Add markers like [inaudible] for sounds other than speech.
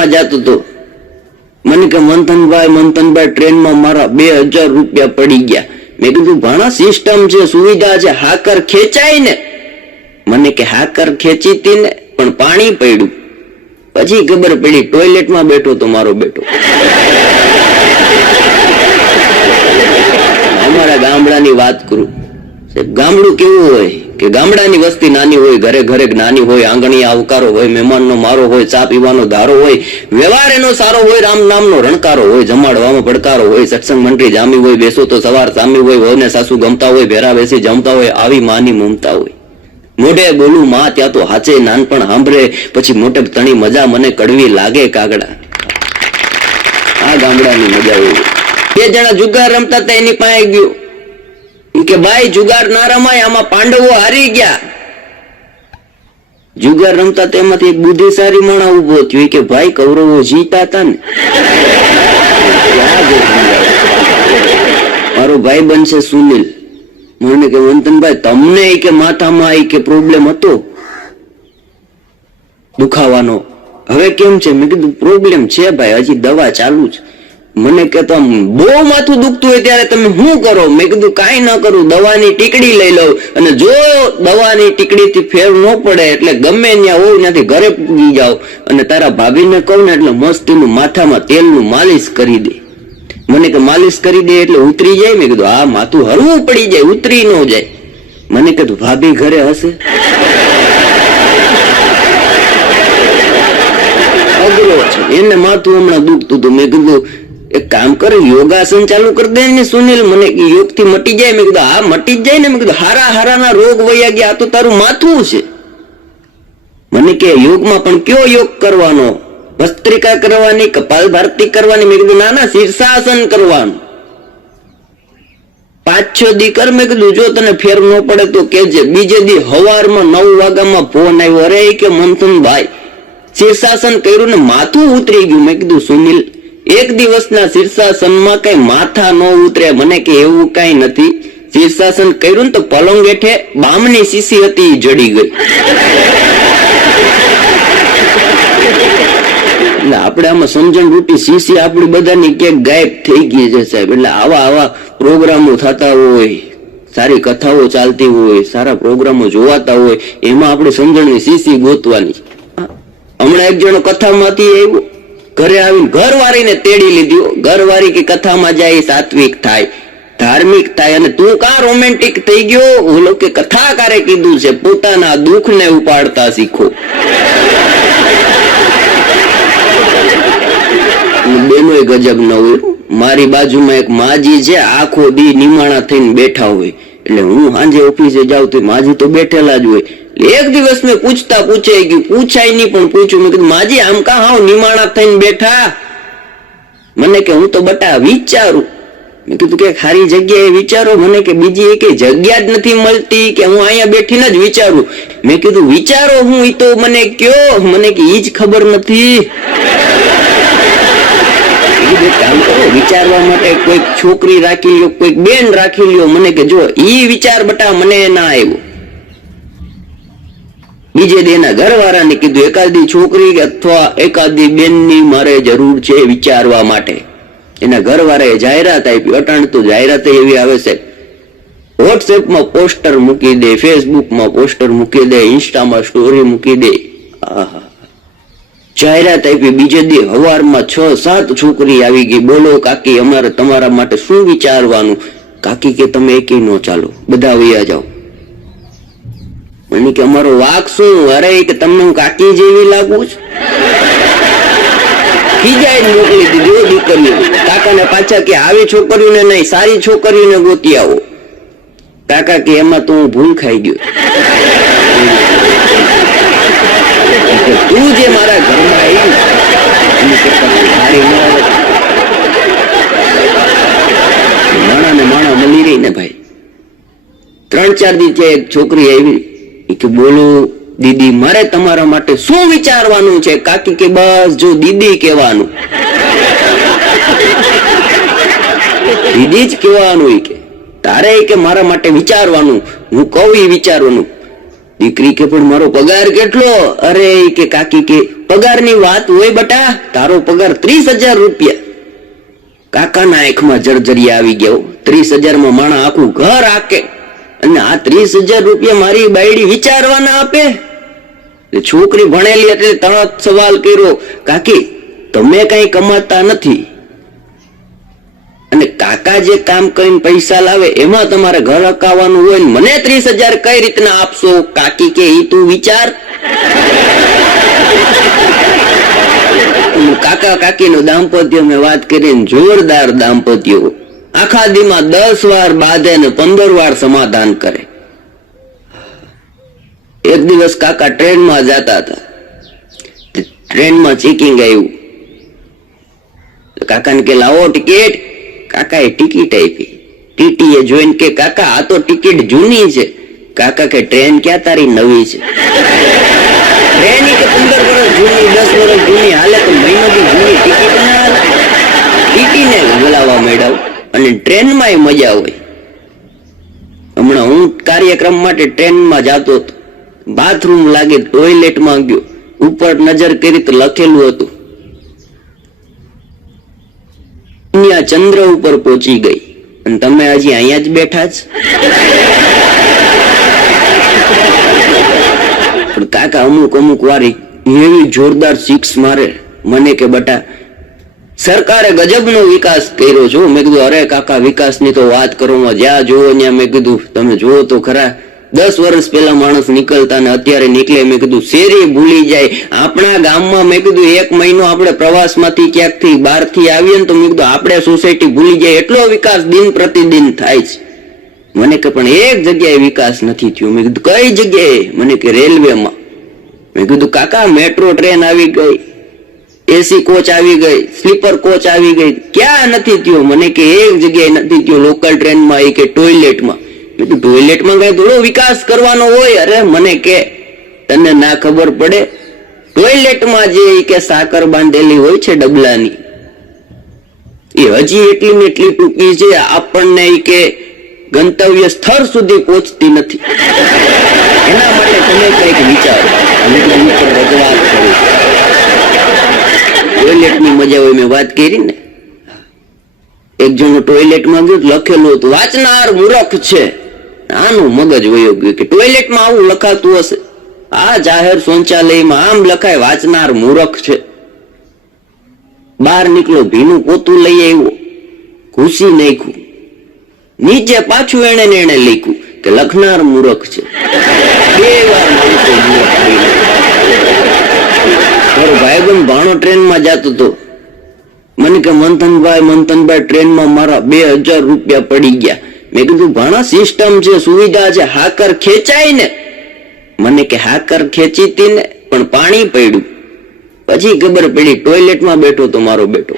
ટ્રેનમાં જતો હતો મને કે, મંથનભાઈ મંથનભાઈ, ટ્રેનમાં મારા બે હજાર રૂપિયા પડી ગયા. મેં કીધું, ઘણા સિસ્ટમ છે, સુવિધા છે, હાકર ખેંચાય ને. મને કે, હાકર ખેંચી હતી ને, પણ પાણી પડ્યું. પછી ખબર પડી, ટોયલેટમાં બેઠો તો મારો બેટો અમારા [laughs] ગામડાની વાત કરું. ગામડું કેવું હોય? કે ગામડાની વસ્તી નાની હોય, ઘરે ઘરે નાની હોય આંગણી આવકારો હોય, મહેમાનનો મારો હોય, ચા પીવાનો ધારો હોય, વ્યવહાર એનો સારો હોય, રામ નામનો રણકારો હોય, જમાડવામાં પડકારો હોય, સત્સંગ મંડળી જામી હોય, બેસો તો સવાર સામી હોય, વહુને સાસુ ગમતા હોય, ભેરા બેસી જમતા હોય, આવી માની મમતા હોય. મોઢે બોલું, માં, ત્યાં તો હાચે નાનપણ સાંભળે, પછી મોટે તણી મજા મને કડવી લાગે કાગડા. આ ગામડાની મજા એવી. બે જણા જુગાર રમતા હતા, એની પાસે ગયો. કે ભાઈ, જુગાર ના રમાય, આમાં પાંડવો હારી ગયા. જુગાર રમતા તેમાંથી બુદ્ધિશાળી માણા ઊભો થયો. કે ભાઈ, કૌરવો જીતા હતા ને? મારો ભાઈ બનશે સુનિલ. મને કે વંતનભાઈ તમને કે માથામાં કે પ્રોબ્લેમ હતો? દુખાવાનો. હવે કેમ છે? મેં કીધું પ્રોબ્લેમ છે ભાઈ, હજી દવા ચાલુ છે. મને કે તો બહુ માથું દુખતું હોય ત્યારે તમે શું કરો? મેં કીધું, કાંઈ ન કરું, દવાની ટીકડી લઈ લઉં. અને જો દવાની ટીકડીથી ફેર ન પડે, એટલે ગમે ત્યાં હોય ત્યાંથી ઘરે પૂગી જાઓ અને તારા ભાભીને કહું ને, એટલે મસ્તીનું માથામાં તેલનું માલિશ કરી દે. મને કે માલિશ કરી દે એટલે ઉતરી જાય? મેં કીધું, આ માથું હરવું પડી જાય, ઉતરી ન જાય. મને કીધું ભાભી ઘરે હશે? અઘરો છે. એને માથું હમણાં દુખતું હતું. મેં કીધું એક કામ કર, યોગાસન ચાલુ કરી દે ને સુનિલ, મને યોગથી મટી જાય. મેં કીધું, હા, મટી જ જાય ને. મેં કીધું, હારા, હારાના રોગ વયા ગયા તો તારું માથું છે. મને કે, યોગમાં પણ કયો યોગ કરવાનો? ભસ્ત્રિકા કરવાની, કપાલ ભારતી કરવાની? મેં કીધું, ના ના, શીર્ષાસન કરવાનું. પાંચ, છ દી મેં કીધું, જો તને ફેર ન પડે તો કેજે બીજે દી હવારમાં નવ વાગ્યામાં ફોન આવ્યો, અરે કે મંથન ભાઈ શીર્ષાસન કર્યું ને માથું ઉતરી ગયું. મેં કીધું, સુનિલ એક દિવસના શીર્ષાસનમાં કઈ માથા ન ઉતરે, મને કે એવું કઈ નથી. શીર્ષાસન કર્યું તો પલંગ હેઠે બામની શીશી હતી જડી ગઈ. એટલે આપણે આમાં સમજણ રૂપી સીસી આપણી બધાની ક્યાંક ગાયબ થઈ ગઈ છે સાહેબ. એટલે આવા આવા પ્રોગ્રામો થતા હોય, સારી કથાઓ ચાલતી હોય, સારા પ્રોગ્રામો જોવાતા હોય, એમાં આપણે સમજણની સીસી ગોતવાની. હમણાં એક જણો કથામાંથી આવ્યો. ઘરે આવીને ઘરવાળીને તેડી લીધું. ઘરવાળી કે કથામાં જાય સાત્વિક થાય, ધાર્મિક થાય અને તું કા રોમેન્ટિક થઈ ગયો. ઓલો કે કથાકારે કીધું છે, પોતાના દુઃખને ઉપાડતા શીખો. બેનો ગજબ ન હોય. મારી બાજુમાં એક માજી છે, આખો દી નિમાણા થઈને બેઠા હોય. એટલે હું સાંજે ઓફિસે જાઉં તો માજી તો બેઠેલા જ હોય. એક દિવસ મેં પૂછતા પૂછાઈ ગયું. પૂછાય નહીં પણ પૂછ્યું. મેં કીધું, માજી, આમ કા હાવ નિમાણા થઈને બેઠા? મને કે, હું તો બટા વિચારું. મેં કીધું કે ખારી જગ્યાએ વિચારો? મને કે, બીજી એક જગ્યા જ નથી મળતી કે હું અહીંયા બેઠીને જ વિચારું. મેં કીધું, વિચારો હું. ઈ તો મને કયો? મને કે, ઈ જ ખબર નથી. વિચારવા માટે કોઈક છોકરી રાખી લ્યો, કોઈક બેન રાખી લ્યો. મને કે, જો ઈ વિચાર બટા મને ના આવ્યો. બીજે દેના ઘરવાળાને કીધું, એકાદી છોકરી અથવા એકાદી બેનની મારે જરૂર છે વિચારવા માટે. એના ઘરવાળાએ જાહેરાત આપી, અટાણ તો જાહેરાત એવી આવે છે. વોટ્સએપમાં પોસ્ટર મૂકી દે ફેસબુકમાં પોસ્ટર મૂકી દે ઇન્સ્ટામાં સ્ટોરી મૂકી દે. જાહેરાત આપી, બીજે દી હવારમાં છ, સાત છોકરી આવી ગઈ. બોલો કાકી, અમારે તમારા માટે શું વિચારવાનું? કાકી કે તમે એકે નો ચાલો, બધા વૈયા જાઓ. મને કે અમારો વાક શું? અરે કે તમને હું કાકી જેવી લાગુ છું. ખીજાઈ મોકલી દીધી દીકરીઓ કાકાને પાછા કે આવી છોકરીઓને નહીં, સારી છોકરીઓને ગોતી આવો. કાકા કે એમાં તો હું ભૂલ ખાઈ ગયો. તું જે મારા ઘરમાં આવી. માણા ને માણા મળી રહી ને ભાઈ. ત્રણ ચાર દી ત્યાં એક છોકરી આવી. કે બોલો, દીદી, મારે તમારા માટે શું વિચારવાનું છે? કાકી કે બસ, જો દીદી કહેવાનું. દીદી જ કહેવાનું કે. તારે કે મારા માટે વિચારવાનું. હું કહું એ વિચારવાનું. દીકરી કે, પણ મારો પગાર કેટલો? અરે કે, કાકી કે, પગારની વાત હોય બટા, તારો પગાર ત્રીસ હજાર રૂપિયા. કાકાના આંખમાં જર્જરી આવી ગયો. ત્રીસ હજારમાં માણા આખું ઘર આકે. અને આ ત્રીસ હજાર રૂપિયા મારી બાયડી વિચારવાના આપે? છોકરી ભણેલી એટલે તરત સવાલ કર્યો, કાકી, તમે કઈ કમાતા નથી. અને કાકા જે કામ કરીને પૈસા લાવે, એમાં તમારે ઘર અકાવવાનું હોય મને ત્રીસ હજાર કઈ રીતના આપશો? કાકી કે, ઈ તું વિચાર. કાકા કાકીનું દાંપત્ય મેં વાત કરીને જોરદાર દાંપત્ય. આખા દીમાં દસ વાર બાંધે ને પંદર વાર સમાધાન કરે. એક દિવસ કાકા ટ્રેનમાં જતા હતા. ટ્રેનમાં ચેકિંગ આવ્યું. કાકાને કે, લાવો ટિકિટ. કાકાએ ટિકિટ આપી. ટીટીએ જોઈને કે, કાકા, આ તો ટિકિટ જૂની છે. કાકા કે, ટ્રેન ક્યાં તારી નવી છે? ટ્રેન કે પંદર વર્ષ જૂની, દસ વર્ષ જૂની. હાલે તો મહિનો જૂની ટિકિટ ના ટીટીને બોલાવવા મેળવ અને ટ્રેનમાં મજા હોય. હમણાં હું કાર્યક્રમ માટે ટ્રેનમાં જાતો હતો. બાથરૂમ લાગે ટોયલેટમાં ગયો. ઉપર નજર કરી તો લખેલું હતું. ચંદ્ર ઉપર પહોંચી ગઈ. અને તમે હજી અહીંયા જ બેઠા જ? કાકા અમુક અમુક વારી એવી જોરદાર સિક્સ મારે. મને કે બટા સરકારે ગજબનો વિકાસ કર્યો છો. મેં કીધું, અરે કાકા, વિકાસની તો વાત કરવામાં જ્યાં જોવો ત્યાં મેં કીધું, તમે જુઓ તો ખરા, દસ વર્ષ પહેલા માણસ નીકળતા ને અત્યારે નીકળે. મેં કીધું, શેરી ભૂલી જાય. આપણા ગામમાં મેં કીધું, એક મહિનો આપણે પ્રવાસમાંથી ક્યાંકથી બહારથી આવીએ ને તો મેં કીધું, આપણે સોસાયટી ભૂલી જાય. એટલો વિકાસ દિન પ્રતિદિન થાય છે. મને કે, પણ એક જગ્યાએ વિકાસ નથી થયો. મેં કીધું, કઈ જગ્યાએ? મને કે, રેલવેમાં. મેં કીધું, કાકા, મેટ્રો ટ્રેન આવી ગઈ. એસી કોચ આવી ગઈ, સ્લીપર કોચ આવી ગઈ. ક્યાં નથી થયું? મને કે એક જગ્યાએ નથી થયો લોકલ ટ્રેનમાં એ કે ટોયલેટમાં મેં ટોયલેટમાં કઈ થોડો વિકાસ કરવાનો હોય? અરે મને કે, તને ના ખબર પડે ટોયલેટમાં જે કે સાકર બાંધેલી હોય છે ડબલાની, એ હજી એટલી ને એટલી ટૂંકી છે, આપણને કે ગંતવ્ય સ્થળ સુધી પહોંચતી નથી. એના માટે તમે કંઈક વિચારો. અને રજૂઆત કરું ટોયલેટની મજા હોય મેં વાત કરી ને. એક જણો ટોયલેટમાં ગયો લખેલું હતું, વાંચનાર મૂર્ખ છે. આનું મગજ વયો ગયું કે ટોયલેટમાં આવું લખાતું હશે? આ જાહેર શૌચાલયમાં આમ લખાય, વાંચનાર મૂર્ખ છે. બહાર નીકળો, ભીનું પોતું લઈ આવ્યો, ઘૂસી નાખ્યું. નીચે પાછું એને એને લખ્યું કે લખનાર મૂર્ખ છે. બે વાર માણસો ભાઈબંધ ટ્રેનમાં જતો હતો. મને કે, મંથનભાઈ મંથનભાઈ, ટ્રેનમાં મારા બે હજાર રૂપિયા પડી ગયા. મેં કીધું, ઘણા સિસ્ટમ છે, સુવિધા છે હાકર ખેંચાય ને. મને કે હાકર ખેંચી હતી ને, પણ પાણી પડ્યું. પછી ખબર પડી ટોયલેટમાં બેઠો તો મારો બેટો.